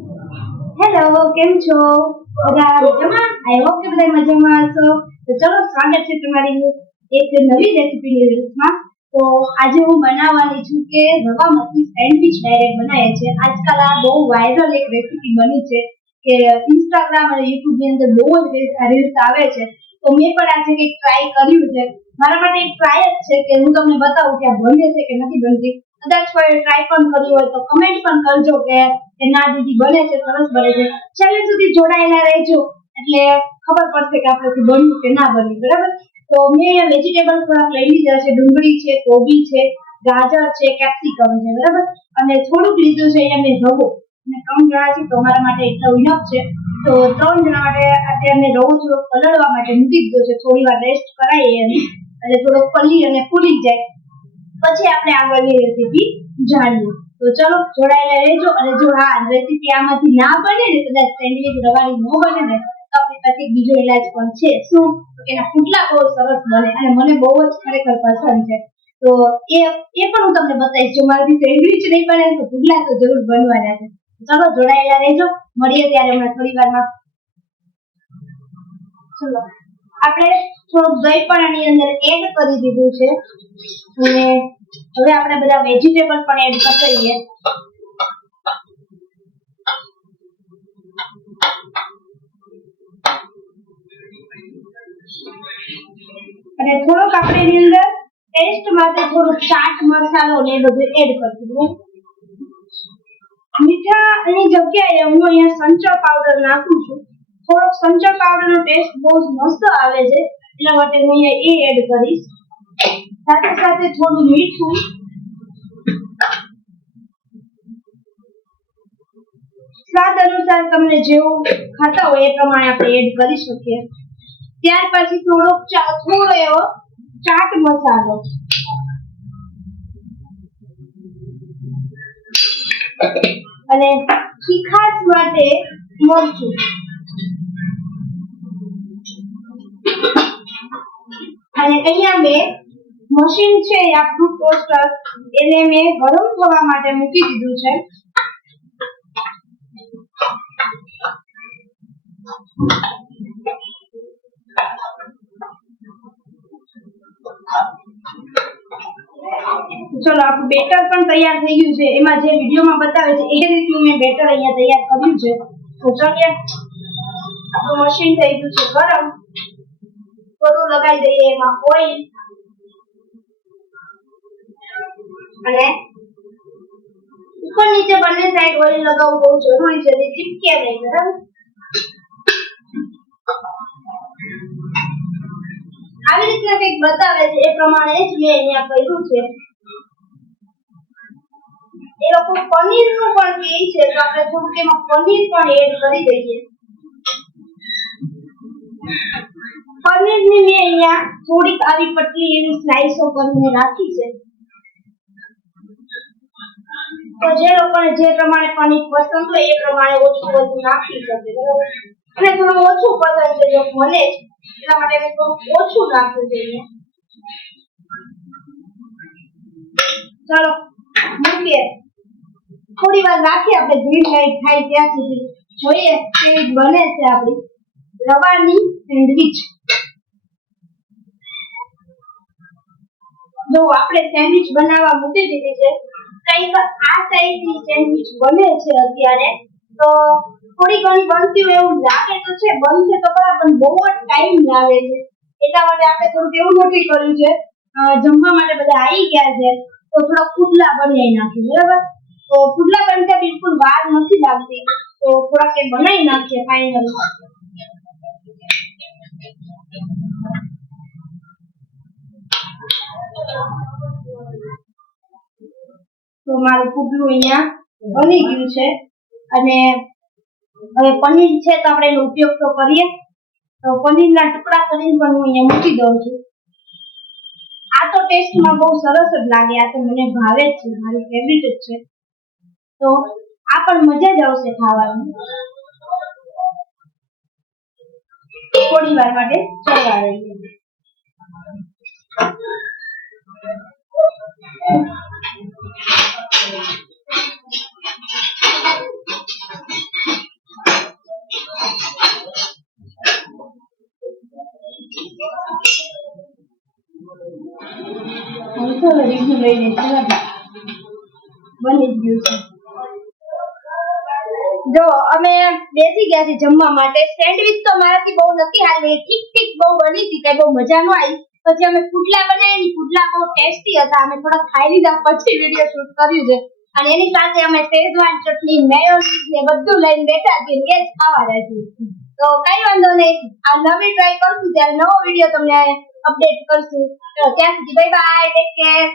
Hello કેમ છો? બધા મજામાં? આઈ હોપ કે બધા મજામાં હશો. તો ચલો, સ્વાગત છે તમારી એક નવી રેસીપીની રીલ્સમાં. તો આજે હું બનાવવાની છું કે રવામાંથી સેન્ડવિચ ડાયરેક્ટ બનાવે છે આજકાલ આ બહુ વાયરલ એક રેસીપી બની છે કે ઇન્સ્ટાગ્રામ અને યુટ્યુબની અંદર બહુ જ રીલ્સ આવે છે. તો મેં પણ આજે કંઈક ટ્રાય કર્યું છે. મારા માટે એક ટ્રાય જ છે કે હું તમને બતાવું કે આ બને છે કે નથી બનતી કદાચ કોઈ ટ્રાય પણ કર્યું હોય તો કમેન્ટ પણ કરજો કે ના દીદી બને છે, સરસ બને છે. છેલ્લે સુધી જોડાયેલા રહેજો. એટલે ખબર પડશે કે આપણે બન્યું કે ના બન્યું, બરાબર? તો મેં વેજીટેબલ થોડાક લઈ લીધા છે, ડુંગળી છે, કોબી છે, ગાજર છે કેપ્સિકમ છે, બરાબર? અને થોડુંક લીધું છે, અહીંયા મેં રવો. અને ત્રણ જણા છે તો અમારા માટે એટલો ઇનફ છે. તો ત્રણ જણા માટે અત્યારે રવો થોડો પલળવા માટે મૂકી દીધો છે. થોડી વાર રેસ્ટ કરાવીએ અને થોડોક પલ્લી અને ફૂલી જાય. પછી આપણે આગળની રેસીપી જાણીએ. તો ચલો, જોડાયેલા રહેજો અને જો આ રેસીપી આમાંથી ના બને ને કદાચ સેન્ડવિચ રવાની ન બને ને, તો આપણી પાસે બીજો ઇલાજ પણ છે. શું? તો એના ફૂટલા બહુ સરસ બને અને મને બહુ જ ખરેખર પસંદ છે. તો એ એ પણ હું તમને બતાવીશ. જો મારાથી સેન્ડવિચ નહીં બને તો ફૂટલા તો જરૂર બનવાના છે. ચલો, જોડાયેલા રહેજો. મળીએ ત્યારે હમણાં થોડી વારમાં. ચલો, આપણે થોડુંક દહીં પણ આની અંદર એડ કરી દીધું છે. અને હવે આપણે બધા વેજીટેબલ પણ એડ કરી દઈએ અને થોડોક આપણે એની અંદર ટેસ્ટ માટે થોડુંક ચાટ, મસાલો ને એ બધું એડ કરીશું. મીઠાની જગ્યાએ હું અહીંયા સંચળ પાવડર નાખું છું. થોડોક સંચળ પાવડર નો ટેસ્ટ બહુ મસ્ત આવે છે. એટલા માટે હું અહીંયા એ એડ કરીશ. સાથે સાથે થોડું મીઠું. સ્વાદ અનુસાર તમને જેવું ખાતા હોય એ પ્રમાણે આપણે એડ કરી શકીએ. ત્યાર પછી થોડોક થોડો એવો ચાટ મસાલો. અને તીખાસ માટે મરચું. અને અહીંયા મેં મશીન છે આપણું ટોસ્ટર એને મેં ગરમ થવા માટે મૂકી દીધું છે. ચલો આપણું બેટર પણ તૈયાર થઈ ગયું છે. એમાં જે વિડીયોમાં બતાવે છે, એ રીતનું મેં બેટર અહીંયા તૈયાર કર્યું છે. તો ચલીએ. આપણું મશીન થઈ ગયું છે ગરમ. થોડું લગાવી દઈએ એમાં ઓઇલ. અને ઉપર નીચે બંને સાઈડ ઓઇલ લગાવવું બહુ જરૂરી છે. તે ચીપકે નહીં, બરાબર? આવી રીતના કંઈક બતાવે છે. એ પ્રમાણે જ મેં અહીંયા કર્યું છે. એ લોકો પનીરનું પણ કહે છે. તો આપણે થોડુંક એમાં પનીર પણ એડ કરી દઈએ. પનીરની મેં અહીંયા થોડીક આવી પટલી એવી સ્લાઈસો કરીને રાખી છે. જે લોકોને જે પ્રમાણે પનીર પસંદ હોય એ પ્રમાણે ઓછું વધુ નાખી શકે અને થોડું ઓછું પસંદ છે જો મને એટલા માટે મેં થોડું ઓછું નાખવું જોઈએ. ચલો, મૂકીએ. થોડી વાર રાખીએ આપણે, ગ્રીન લાઈટ થાય ત્યાં સુધી. જોઈએ કેવી બને છે આપણી રવાની સેન્ડવિચ. જો આપણે સેન્ડવિચ બનાવવા મૂકી દીધી છે કંઈક આ ટાઈપની સેન્ડવિચ બને છે અત્યારે, તો થોડી ઘણી બનતી હોય એવું લાગે તો છે, બનશે તો ખરા પણ બહુ જ ટાઈમ લાગે છે. એટલા માટે આપણે થોડુંક એવું નક્કી કર્યું છે જમવા માટે બધા આવી ગયા છે, તો થોડા પુડલા બનાવી નાખીએ, બરાબર? તો પુડલા બનતા બિલકુલ વાર નથી લાગતી, તો થોડાક એ બનાવી નાખીએ ફાઇનલ તો મારું પુડલું અહીંયા બની ગયું છે. અને હવે પનીર છે તો આપણે એનો ઉપયોગ તો કરીએ. તો પનીરના ટુકડા કરીને પણ હું અહીંયા મૂકી દઉં છું. આ તો ટેસ્ટમાં બહુ સરસ જ લાગે. આ તો મને ભાવે જ છે. મારી ફેવરિટ જ છે. તો આ પણ મજા જ આવશે ખાવાની. થોડી વાર માટે ચડવા દઈએ ચાલો રીઝન લઈને જવા દે. બની જ ગયું છે જો અમે બેસી ગયા છીએ જમવા માટે સેન્ડવિચ તો મારાથી બહુ નથી હાલી ઠીક ઠીક બહુ બની હતી કઈ બહુ મજા ન આવી પછી અમે પુડલા બનાવી પુડલા બહુ ટેસ્ટી હતા અમે થોડા ખાઈ લીધા પછી વીડિયો શૂટ કર્યું છે અને એની સાથે અમે શેઝવાન ચટણી મેયોનીઝ ને બધું લઈને બેઠા છીએ એ જ ખાવાના છીએ તો કઈ વાંધો નહીં આ નવી ટ્રાય કરશું ત્યારે નવો વીડિયો તમને અપડેટ કરશું. ત્યાં સુધી બાય બાય ટેક કેર